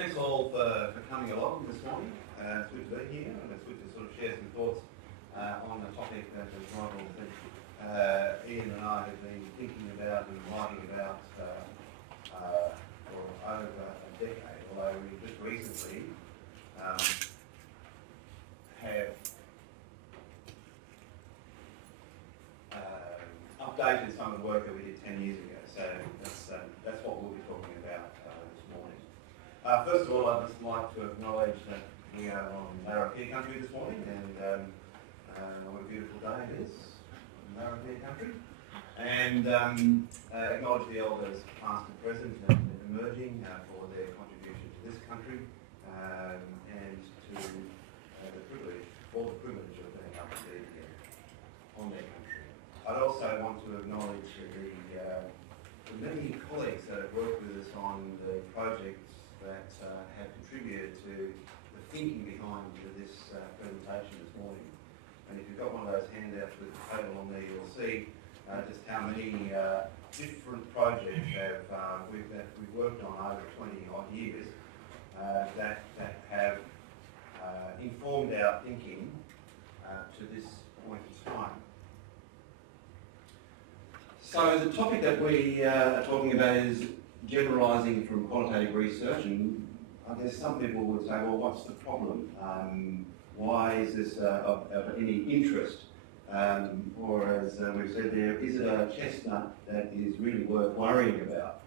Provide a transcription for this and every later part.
thanks all for coming along this morning. It's good to be here, and it's good to sort of share some thoughts on a topic that is vital that Ian and I have been thinking about and writing about for over a decade, although we just recently have updated some of the work that we did 10 years ago. So that's what we'll be talking about this morning. First of all, I'd just like to acknowledge that we are on Marapir country this morning, and what a beautiful day it is in Marapir country. And acknowledge the elders past and present and emerging for their contribution to this country and to the privilege of being able to be here on their country. I'd also want to acknowledge the many colleagues that have worked with us on the projects that have contributed to the thinking behind this presentation this morning. And if you've got one of those handouts with the table on there, you'll see just how many different projects we've worked on over 20 odd years that have informed our thinking to this point in time. So the topic that we are talking about is generalising from qualitative research, and I guess some people would say, well, what's the problem? Why is this of any interest? Or as we've said there, is it a chestnut that is really worth worrying about?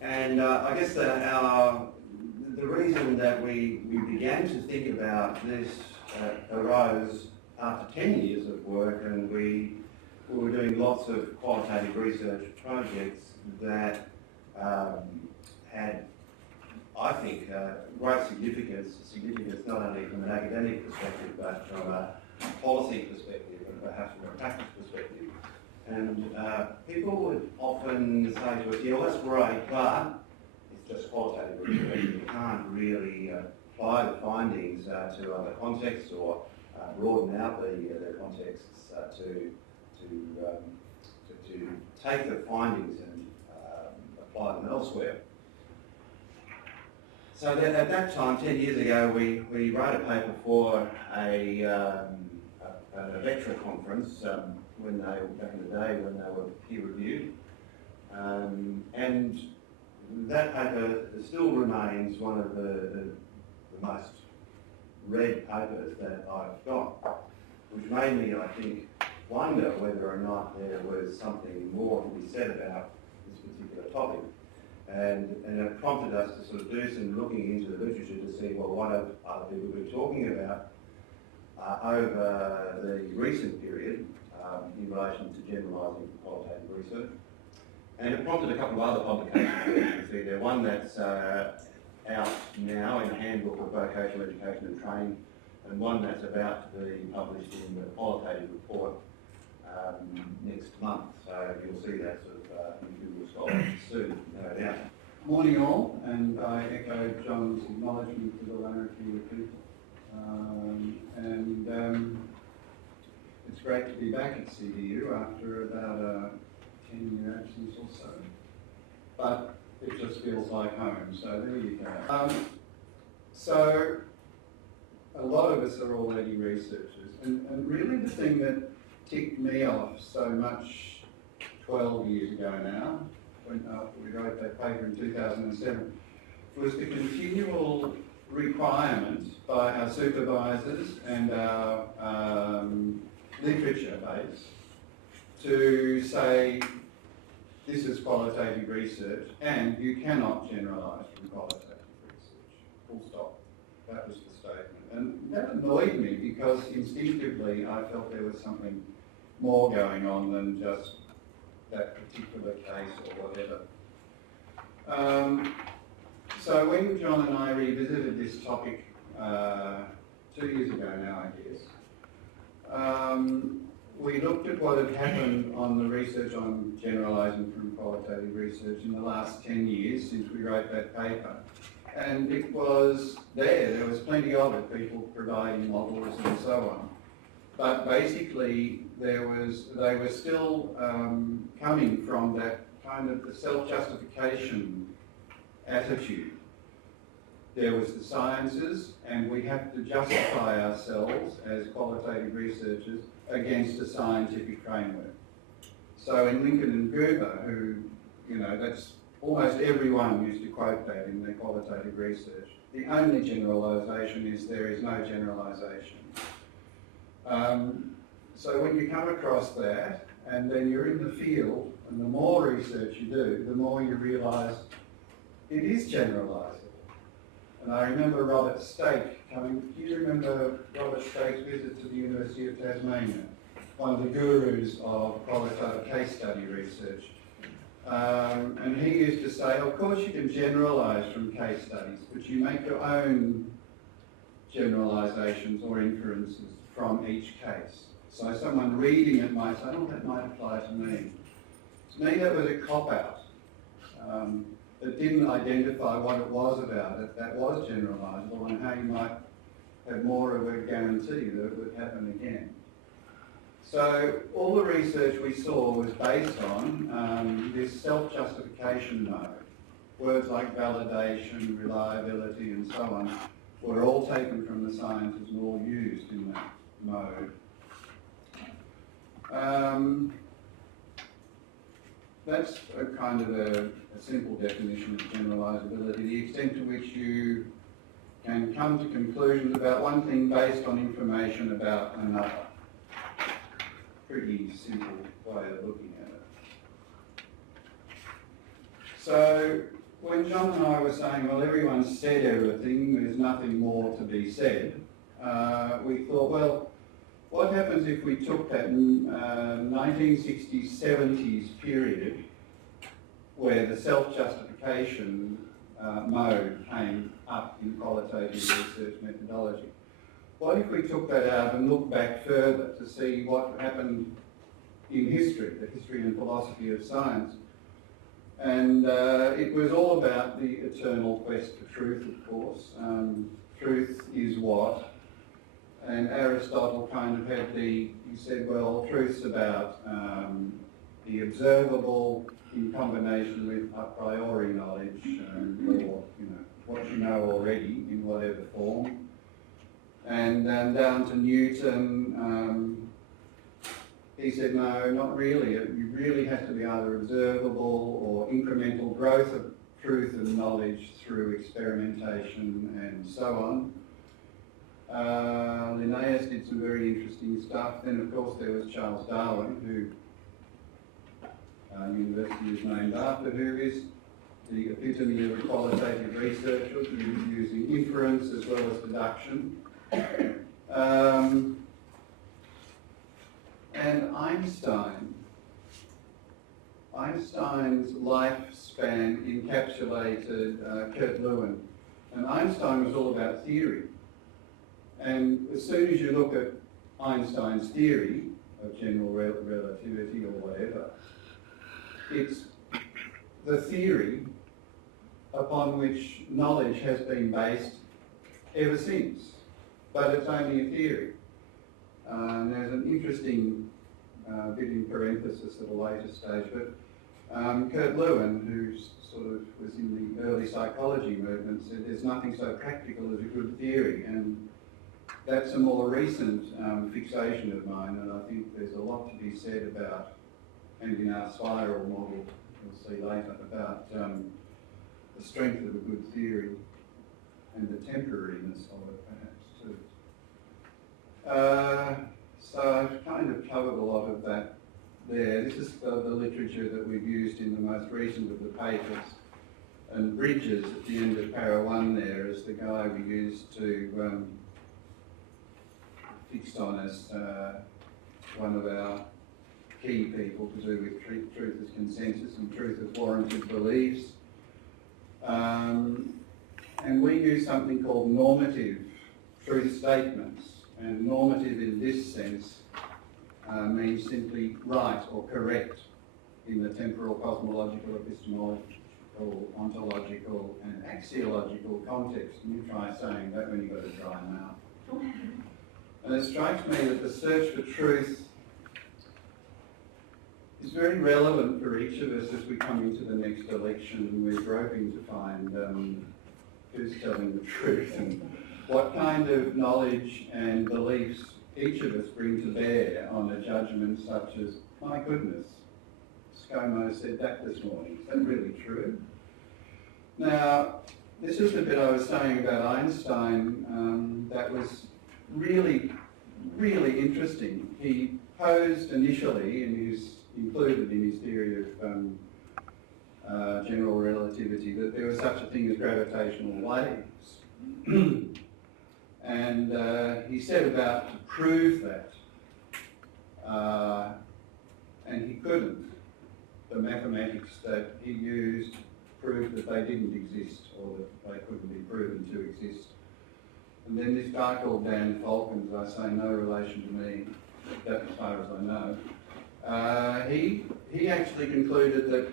I guess the reason that we began to think about this arose after 10 years of work, and we were doing lots of qualitative research projects that had, I think, great significance not only from an academic perspective, but from a policy perspective and perhaps from a practice perspective. And people would often say to us, yeah, well, that's great, but it's just qualitative research. You can't really apply the findings to other contexts or broaden out the contexts to take the findings and apply them elsewhere. So at that time, 10 years ago, we wrote a paper for a lecture conference back in the day when they were peer reviewed, and that paper still remains one of the most read papers that I've got, which made me, I think, wonder whether or not there was something more to be said about this particular topic. And it prompted us to sort of do some looking into the literature to see, well, what have other people been talking about over the recent period in relation to generalising qualitative research. And it prompted a couple of other publications that you can see there. One that's out now in the Handbook of Vocational Education and Training, and one that's about to be published in the Qualitative Report next month. So you'll see that sort of in Google Scholar soon, no doubt. Morning all, and I echo John's acknowledgement to the Larrakia people. It's great to be back at CDU after about a 10-year absence or so. But it just feels like home, so there you go. So a lot of us are already researchers, and really the thing that ticked me off so much 12 years ago now, when we wrote that paper in 2007, was the continual requirement by our supervisors and our literature base to say this is qualitative research and you cannot generalise from qualitative research. Full stop. That was the statement. And that annoyed me because instinctively I felt there was something more going on than just that particular case or whatever. So when John and I revisited this topic 2 years ago now, I guess, we looked at what had happened on the research on generalising from qualitative research in the last 10 years since we wrote that paper. And it was there was plenty of it, people providing models and so on. But basically, they were still coming from that kind of the self-justification attitude. There was the sciences, and we have to justify ourselves as qualitative researchers against a scientific framework. So in Lincoln and Gruber, who, you know, that's almost everyone used to quote that in their qualitative research. The only generalisation is there is no generalisation. So when you come across that, and then you're in the field, and the more research you do, the more you realise it is generalisable. And I remember Robert Stake coming. Do you remember Robert Stake's visit to the University of Tasmania? One of the gurus of qualitative case study research. And he used to say, of course you can generalise from case studies, but you make your own generalisations or inferences from each case. So someone reading it might say, oh, that might apply to me. To me, that was a cop-out. It didn't identify what it was about it that was generalisable and how you might have more of a guarantee that it would happen again. So all the research we saw was based on this self-justification mode. Words like validation, reliability, and so on were all taken from the sciences and all used in that mode. That's a kind of a simple definition of generalisability, the extent to which you can come to conclusions about one thing based on information about another. Pretty simple way of looking at it. So when John and I were saying, well, everyone's said everything, there's nothing more to be said, we thought, well, what happens if we took that 1960s, 70s period where the self-justification mode came up in qualitative research methodology? What if we took that out and looked back further to see what happened in history, the history and philosophy of science? And it was all about the eternal quest for truth, of course. Truth is what? And Aristotle kind of had he said, well, truth's about the observable in combination with a priori knowledge, or what you know already in whatever form. And then down to Newton, he said, no, not really. You really have to be either observable or incremental growth of truth and knowledge through experimentation and so on. Linnaeus did some very interesting stuff. Then, of course, there was Charles Darwin, who university is named after, who is the epitome of a qualitative researcher, who is using inference as well as deduction. And Einstein's lifespan encapsulated Kurt Lewin. And Einstein was all about theory. And as soon as you look at Einstein's theory of general relativity or whatever, it's the theory upon which knowledge has been based ever since. But it's only a theory. There's an interesting bit in parenthesis at a later stage, but Kurt Lewin, who sort of was in the early psychology movement, said there's nothing so practical as a good theory, and that's a more recent fixation of mine, and I think there's a lot to be said about, and in our spiral model, we'll see later, about the strength of a good theory and the temporariness of it, perhaps, too. So I've kind of covered a lot of that there. This is the literature that we've used in the most recent of the papers. And Bridges, at the end of para 1 there, is the guy we used to fixed on as one of our key people to do with truth as consensus and truth as warranted beliefs. And we use something called normative truth statements. And normative in this sense means simply right or correct in the temporal, cosmological, epistemological, ontological and axiological context. And you try saying that when you've got a dry mouth. And it strikes me that the search for truth is very relevant for each of us as we come into the next election and we're groping to find who's telling the truth and what kind of knowledge and beliefs each of us bring to bear on a judgment such as, my goodness, ScoMo said that this morning. Is that really true? Now, this is the bit I was saying about Einstein that was really, really interesting. He posed initially, included in his theory of general relativity, that there was such a thing as gravitational waves. And he set about to prove that. And he couldn't. The mathematics that he used proved that they didn't exist, or that they couldn't be proven to exist. And then this guy called Dan Falk, as I say, no relation to me, that as far as I know, he actually concluded that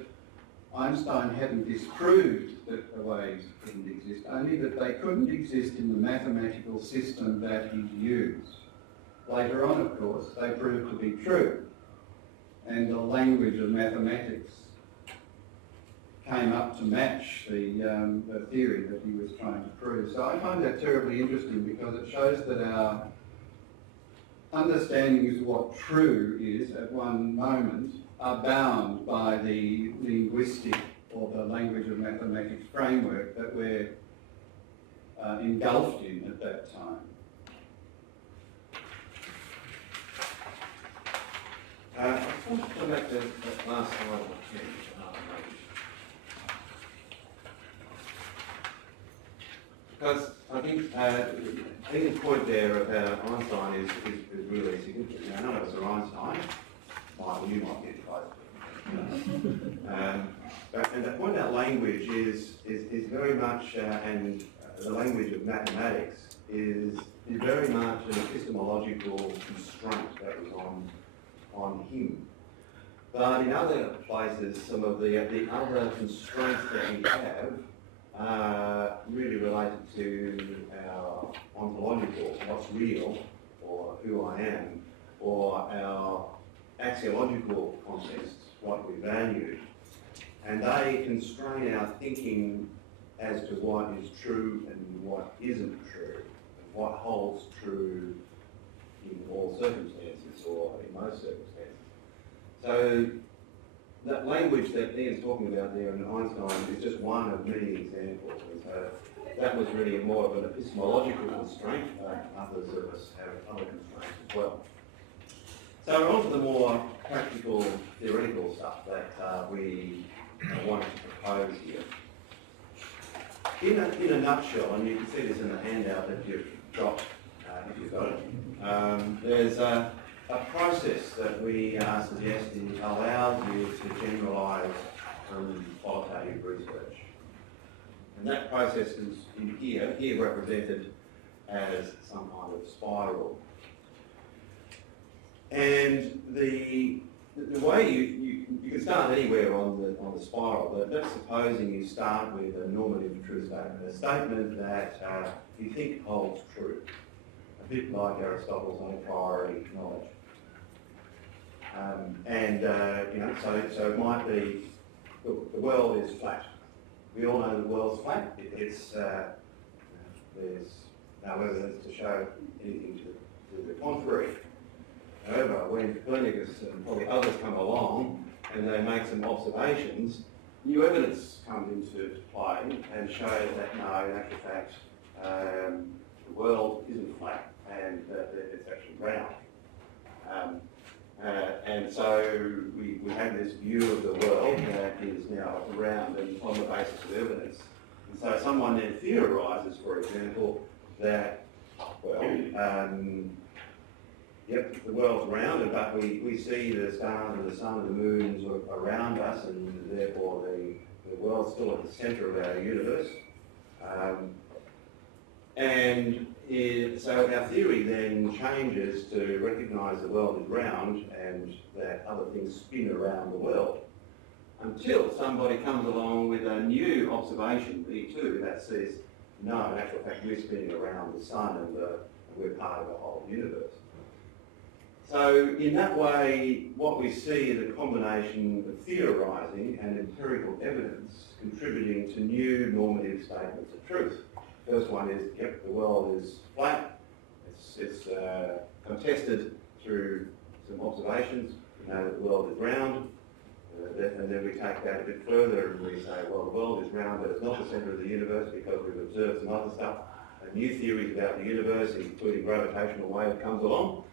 Einstein hadn't disproved that the waves couldn't exist, only that they couldn't exist in the mathematical system that he used. Later on, of course, they proved to be true, and the language of mathematics came up to match the theory that he was trying to prove. So I find that terribly interesting because it shows that our understandings of what true is at one moment are bound by the linguistic or the language of mathematics framework that we're engulfed in at that time. I just want to come back to that last slide of the because I think Ian's point there about Einstein is really significant. Now, none of us are Einstein. Michael, you might get close. And the point about language is very much, and the language of mathematics is very much an epistemological constraint that was on him. But in other places, some of the other constraints that we have are really related to our ontological, what's real, or who I am, or our axiological contexts, what we value. And they constrain our thinking as to what is true and what isn't true, and what holds true in all circumstances, or in most circumstances. So that language that Ian's talking about there in Einstein is just one of many examples. And so that was really more of an epistemological constraint. Others of us have other constraints as well. So we're on to the more practical, theoretical stuff that we wanted to propose here. In a nutshell, and you can see this in the handout that you've got, if you've got it, there's a process that we are suggesting allows you to generalise from qualitative research. And that process is in here represented as some kind of spiral. And the way you can start anywhere on the spiral, but that's supposing you start with a normative true statement, a statement that you think holds true, a bit like Aristotle's a priori knowledge. So it might be, look, the world is flat. We all know the world's flat. There's no evidence to show anything to the contrary. However, when Copernicus and probably others come along and they make some observations, new evidence comes into play and shows that no, in actual fact, the world isn't flat and that it's actually round. And so we have this view of the world that is now round and on the basis of evidence. And so someone then theorises, for example, that, well, yep, the world's round, but we see the stars and the sun and the moons around us, and therefore the world's still at the centre of our universe. So our theory then changes to recognise the world is round and that other things spin around the world, until somebody comes along with a new observation, B2, that says, no, in actual fact, we're spinning around the sun and we're part of the whole universe. So in that way, what we see is a combination of theorising and empirical evidence contributing to new normative statements of truth. First one is, yep, the world is flat. It's contested through some observations. We know that the world is round. And then we take that a bit further and we say, well, the world is round, but it's not the centre of the universe because we've observed some other stuff, new theories about the universe, including gravitational wave that comes along.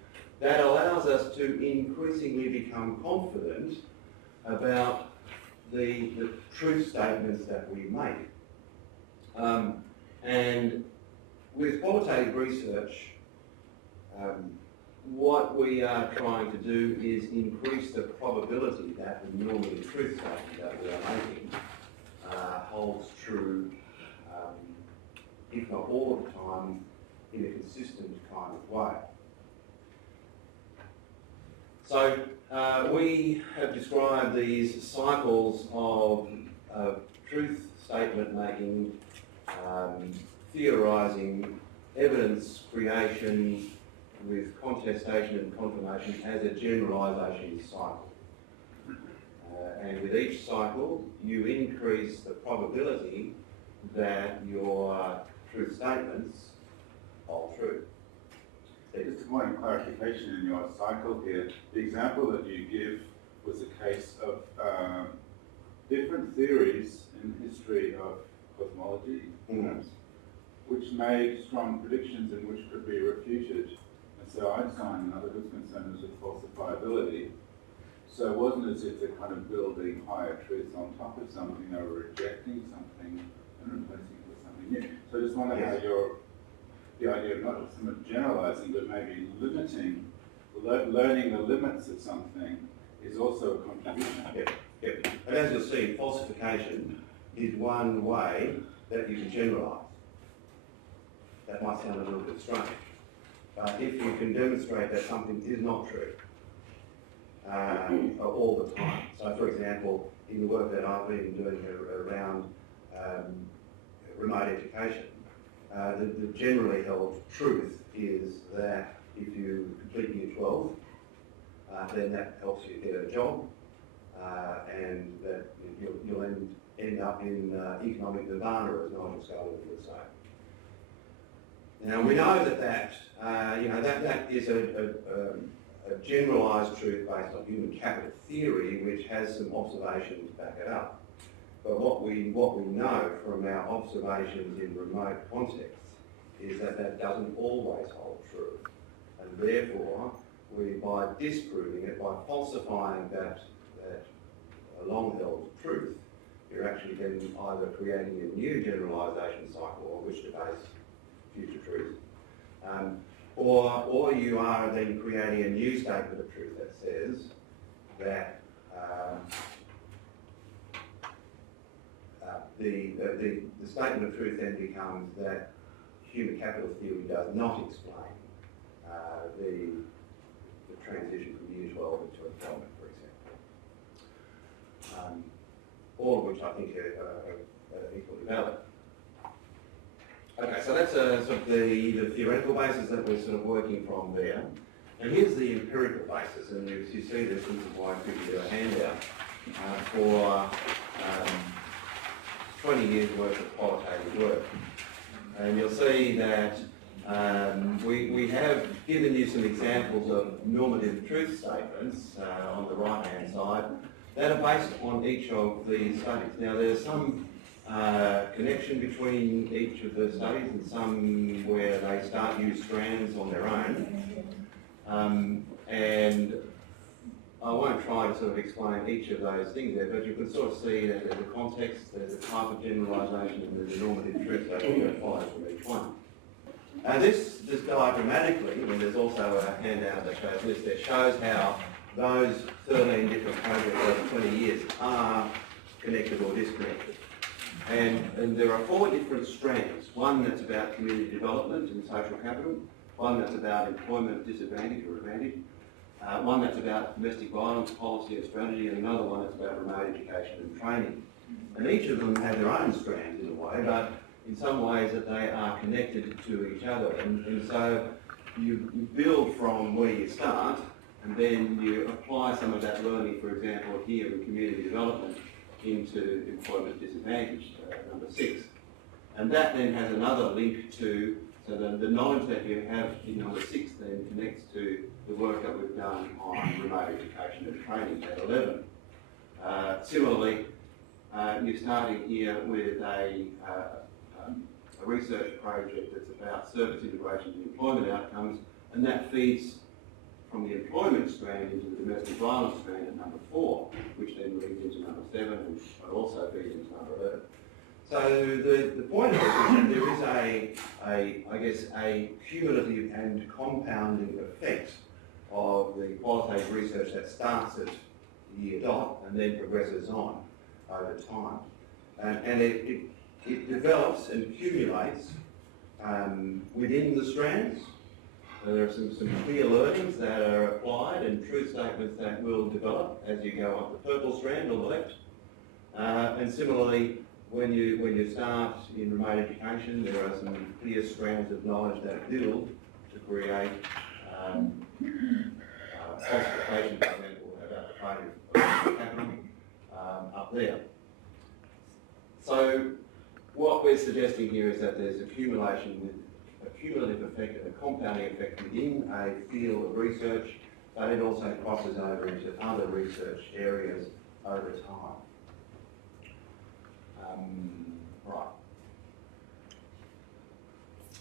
That allows us to increasingly become confident about the truth statements that we make. And with qualitative research, what we are trying to do is increase the probability that the normative truth statement that we are making holds true, if not all of the time, in a consistent kind of way. So we have described these cycles of truth statement making, theorising, evidence creation with contestation and confirmation as a generalisation cycle. And with each cycle, you increase the probability that your truth statements hold true. Just a point of clarification in your cycle here. The example that you give was a case of different theories in the history of cosmology, which made strong predictions and which could be refuted. And so Einstein and others were concerned with falsifiability. So it wasn't as if they're kind of building higher truths on top of something, they were rejecting something and replacing it with something new. So I just wonder how the idea of not so much generalising, but maybe limiting, learning the limits of something is also a contribution. Yep. And as you'll see, falsification is one way that you can generalise. That might sound a little bit strange, but if you can demonstrate that something is not true all the time. So, for example, in the work that I've been doing around remote education, the generally held truth is that if you complete Year 12, then that helps you get a job, and that you'll end up in economic nirvana, as Nigel Scullion would say. Now we know that is a generalised truth based on human capital theory, which has some observations to back it up. But what we know from our observations in remote contexts is that doesn't always hold true, and therefore by disproving it, by falsifying that long-held truth, you're actually then either creating a new generalisation cycle on which to base future truth, or you are then creating a new statement of truth that says that the statement of truth then becomes that human capital theory does not explain the transition from Year 12 into employment, for example. All of which I think are equally valid. Okay, so that's sort of the theoretical basis that we're sort of working from there. And here's the empirical basis, and as you see this is why I put you a handout for 20 years worth of qualitative work. And you'll see that we have given you some examples of normative truth statements on the right-hand side that are based on each of these studies. Now there's some connection between each of the studies and some where they start use strands on their own. And I won't try to sort of explain each of those things there, but you can sort of see that there's a context, there's a type of generalisation, and there's a normative truth that follows from each one. And this diagrammatically, and there's also a handout that shows this, that shows how those 13 different projects over 20 years are connected or disconnected. And there are 4 different strands. One that's about community development and social capital, one that's about employment disadvantage or advantage, one that's about domestic violence policy and strategy, and another one that's about remote education and training. And each of them have their own strands in a way, but in some ways that they are connected to each other. And so you build from where you start, and then you apply some of that learning, for example, here in community development, into employment disadvantage, number 6. And that then has another link to, so the knowledge that you have in number 6 then connects to the work that we've done on remote education and training at 11. Similarly, you're starting here with a research project that's about service integration and employment outcomes, and that feeds from the employment strand into the domestic violence strand at number 4, which then leads into number 7 and also feeds into number 11. So the point of it is that there is a cumulative and compounding effect of the qualitative research that starts at year dot and then progresses on over time. And it develops and accumulates within the strands. There are some clear learnings that are applied and truth statements that will develop as you go up the purple strand on the left. And similarly, when you start in remote education, there are some clear strands of knowledge that build to create falsification, for example, about the trade of capital up there. So what we're suggesting here is that there's accumulation with a cumulative effect and a compounding effect within a field of research, but it also crosses over into other research areas over time. Right.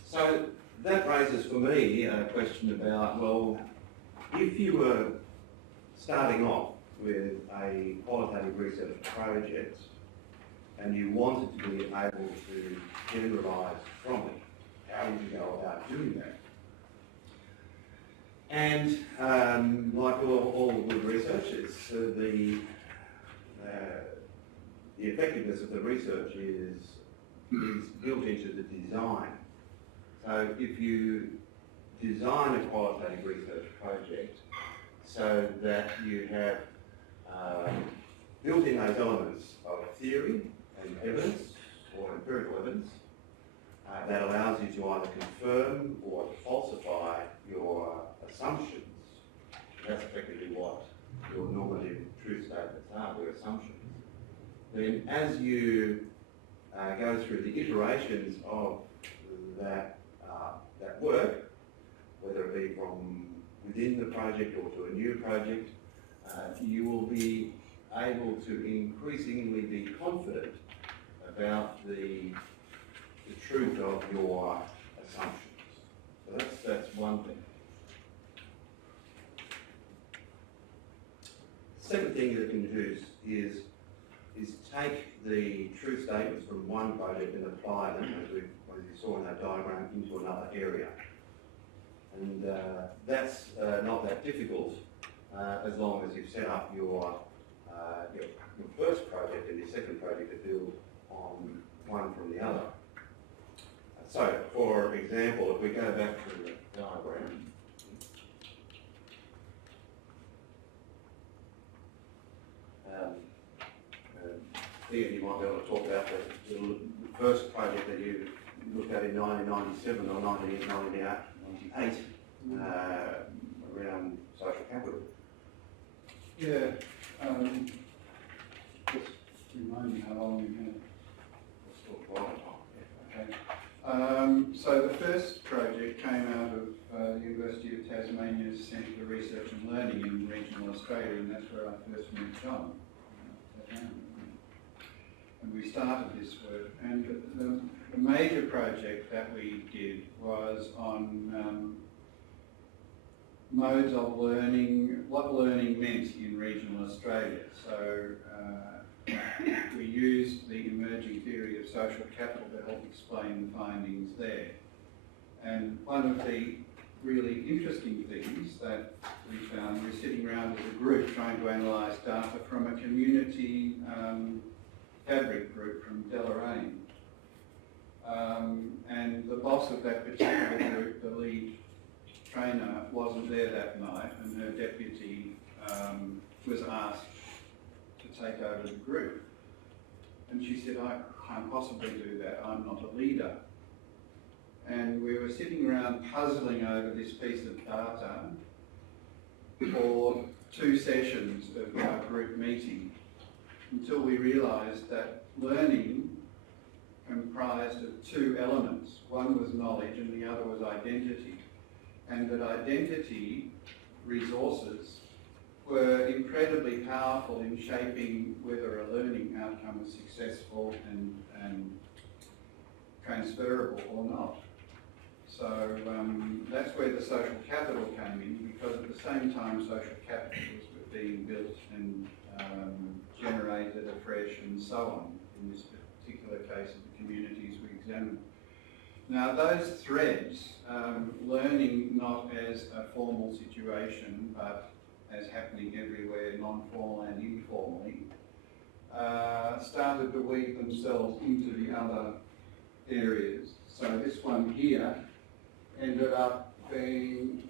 So that raises for me a question about, well, if you were starting off with a qualitative research project and you wanted to be able to generalise from it, how would you go about doing that? And like all good research, it's the effectiveness of the research is built into the design. So if you design a qualitative research project so that you have built in those elements of theory and evidence or empirical evidence that allows you to either confirm or to falsify your assumptions. That's effectively what your normative truth statements are, they're assumptions. Then as you go through the iterations of that work, whether it be from within the project or to a new project, you will be able to increasingly be confident about the truth of your assumptions. So that's one thing. Second thing you can do is take the truth statements from one project and apply them, as you saw in that diagram, into another area. And that's not that difficult as long as you've set up your first project and your second project to build on one from the other. So, for example, if we go back to the diagram, Ian, you might be able to talk about the first project that you looked at in 1997 or 1998 around social capital. Yeah, just remind me how long you had. Let's talk about it. Okay. So the first project came out of the University of Tasmania's Centre for Research and Learning in regional Australia, and that's where I first met John. And we started this work. And the major project that we did was on modes of learning, what learning meant in regional Australia. So we used the emerging theory of social capital to help explain the findings there. And one of the really interesting things that we found, we were sitting around as a group trying to analyse data from a community fabric group from Deloraine. And the boss of that particular group, the lead trainer, wasn't there that night, and her deputy was asked to take over the group. And she said, I can't possibly do that, I'm not a leader. And we were sitting around puzzling over this piece of data, for 2 sessions of our group meeting until we realised that learning comprised of 2 elements. One was knowledge and the other was identity. And that identity resources were incredibly powerful in shaping whether a learning outcome was successful and transferable or not. So that's where the social capital came in, because at the same time social capitals were being built and generated afresh and so on, in this particular case of the communities we examined. Now those threads, learning not as a formal situation but as happening everywhere, non-formal and informally, started to weave themselves into the other areas. So this one here ended up being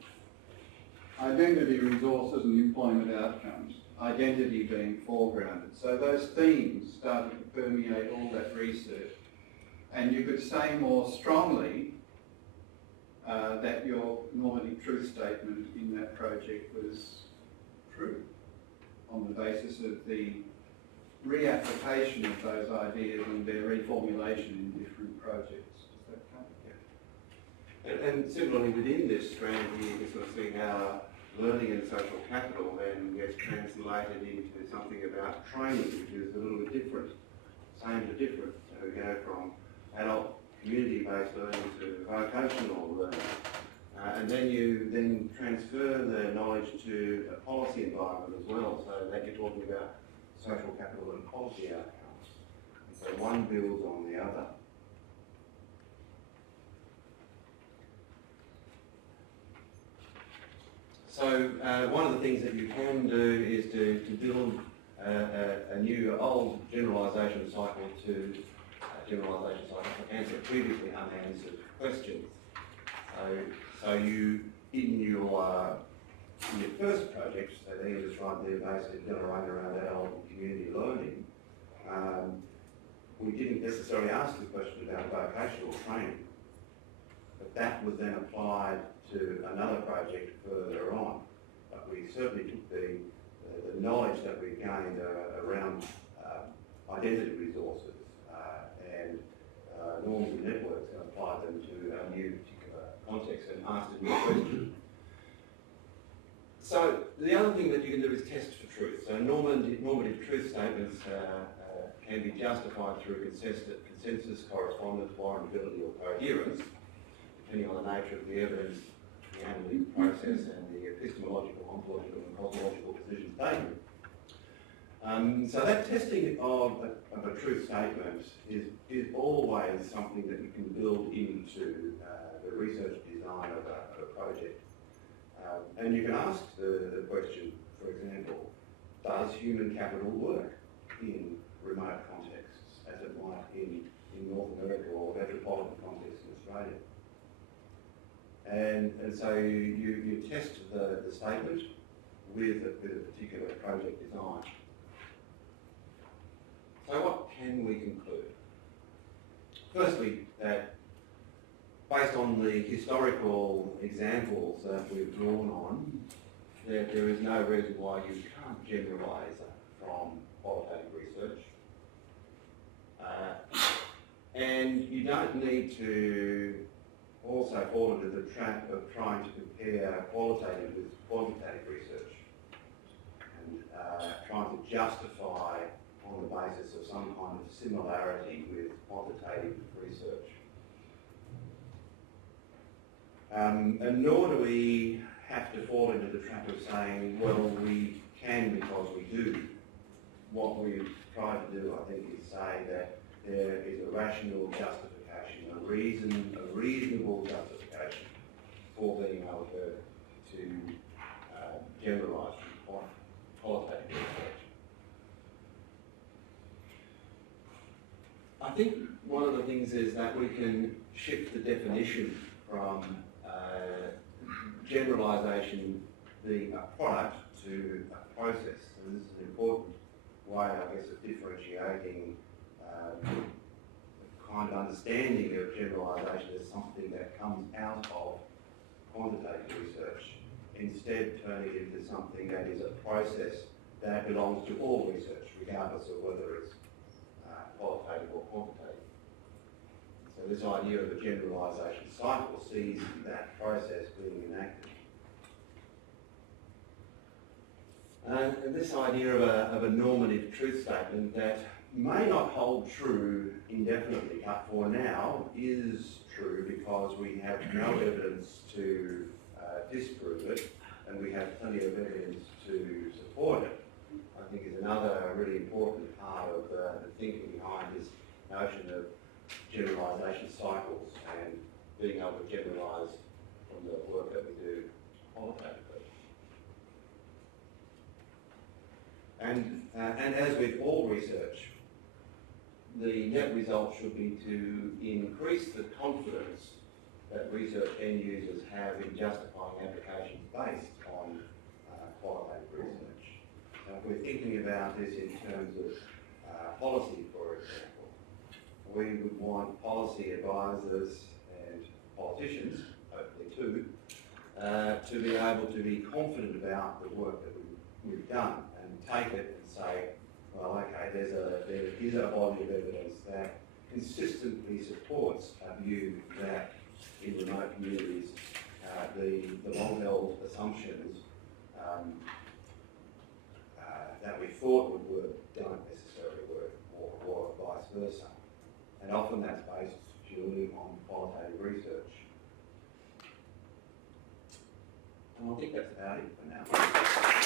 identity, resources and employment outcomes, identity being foregrounded. So those themes started to permeate all that research. And you could say more strongly that your normative truth statement in that project was true on the basis of the reapplication of those ideas and their reformulation in different projects. Is that correct? Yeah. And similarly within this strand here, you sort of see how learning and social capital then gets translated into something about training, which is a little bit different, same but different. So we go from adult community-based learning to vocational learning. And then you then transfer the knowledge to a policy environment as well, so that you're talking about social capital and policy outcomes. And so one builds on the other. So one of the things that you can do is to build a new old generalisation cycle to generalisation cycle to answer previously unanswered questions. So you, in your first project, so there you described there basically generating around adult and community learning, we didn't necessarily ask the question about vocational training, but that was then applied to another project further on. But we certainly took the knowledge that we gained around identity resources and normative networks and applied them to a new particular context and asked a new question. So the other thing that you can do is test for truth. So normative truth statements can be justified through consensus, correspondence, warrantability or coherence, depending on the nature of the evidence, the analytic process and the epistemological, ontological and cosmological decision statement. So that testing of a truth statement is always something that you can build into the research design of a project. And you can ask the question, for example, does human capital work in remote contexts, as it might in North America or metropolitan contexts in Australia? And so you test the statement with a particular project design. So what can we conclude? Firstly, that based on the historical examples that we've drawn on, that there is no reason why you can't generalise from qualitative research. And you don't need to also fall into the trap of trying to compare qualitative with quantitative research and trying to justify on the basis of some kind of similarity with quantitative research. And nor do we have to fall into the trap of saying, well, we can because we do. What we've tried to do, I think, is say that there is a rational justification, a reasonable justification for being able to generalise from qualitative research. I think one of the things is that we can shift the definition from generalisation being a product to a process. And this is an important way, I guess, of differentiating the kind of understanding of generalisation as something that comes out of quantitative research instead turning it into something that is a process that belongs to all research, regardless of whether it's qualitative or quantitative. So this idea of a generalisation cycle sees that process being enacted. And this idea of a normative truth statement that may not hold true indefinitely, but for now is true because we have no evidence to disprove it, and we have plenty of evidence to support it, I think is another really important part of the thinking behind this notion of generalisation cycles and being able to generalise from the work that we do qualitatively. And as with all research, the net result should be to increase the confidence that research end users have in justifying applications based on qualitative research. Now, if we're thinking about this in terms of policy, for example, we would want policy advisors and politicians, hopefully too, to be able to be confident about the work that we've done and take it and say, well, okay, there is a body of evidence that consistently supports a view that in remote communities, the long-held assumptions that we thought would work don't necessarily work, or vice versa. And often that's based purely on qualitative research. And I think that's about it for now.